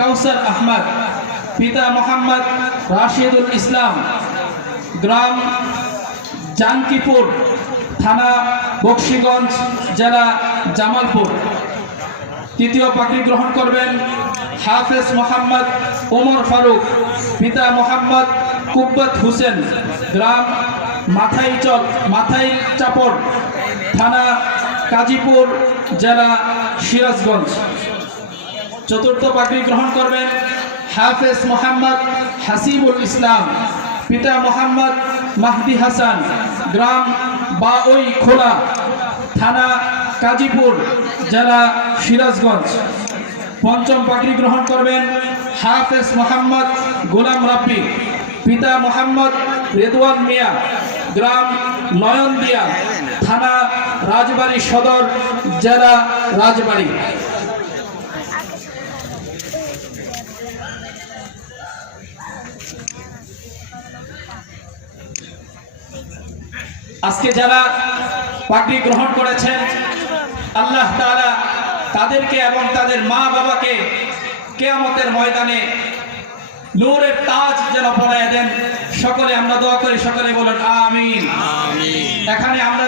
কাউসার আহমদ, পিতা মোহাম্মদ রাশিদুল ইসলাম, গ্রাম জানকিপুর, থানা বক্সিগঞ্জ, জেলা জামালপুর। তৃতীয় পাগড়ি গ্রহণ করবেন হাফেজ মোহাম্মদ ওমর ফারুক, পিতা মোহাম্মদ কুব্বত হোসেন, গ্রাম মাথাই চাপড়, থানা কাজীপুর, জেলা সিরাজগঞ্জ। চতুর্থ পাগড়ি গ্রহণ করবেন হাফেজ মোহাম্মদ হাসিবুল ইসলাম, পিতা মোহাম্মদ মাহদি হাসান, গ্রাম বাওই খোলা, থানা কাজীপুর, জেলা সিরাজগঞ্জ। পঞ্চম পাগড়ি গ্রহণ করবেন হাফেজ মোহাম্মদ গোলাম রাব্বি, পিতা মোহাম্মদ রেদওয়ান মিয়া, গ্রাম নয়নদিয়া, থানা রাজবাড়ী সদর, জেলা রাজবাড়ী। আজকে যারা পাগড়ি গ্রহণ করেছেন, আল্লাহ তাআলা তাদেরকে এবং তাদের মা বাবাকে কিয়ামতের ময়দানে নূরের তাজ যেন পরাইয়া দেন। সকলে আমরা দোয়া করি, সকলে বলেন আমিন। এখানে আমরা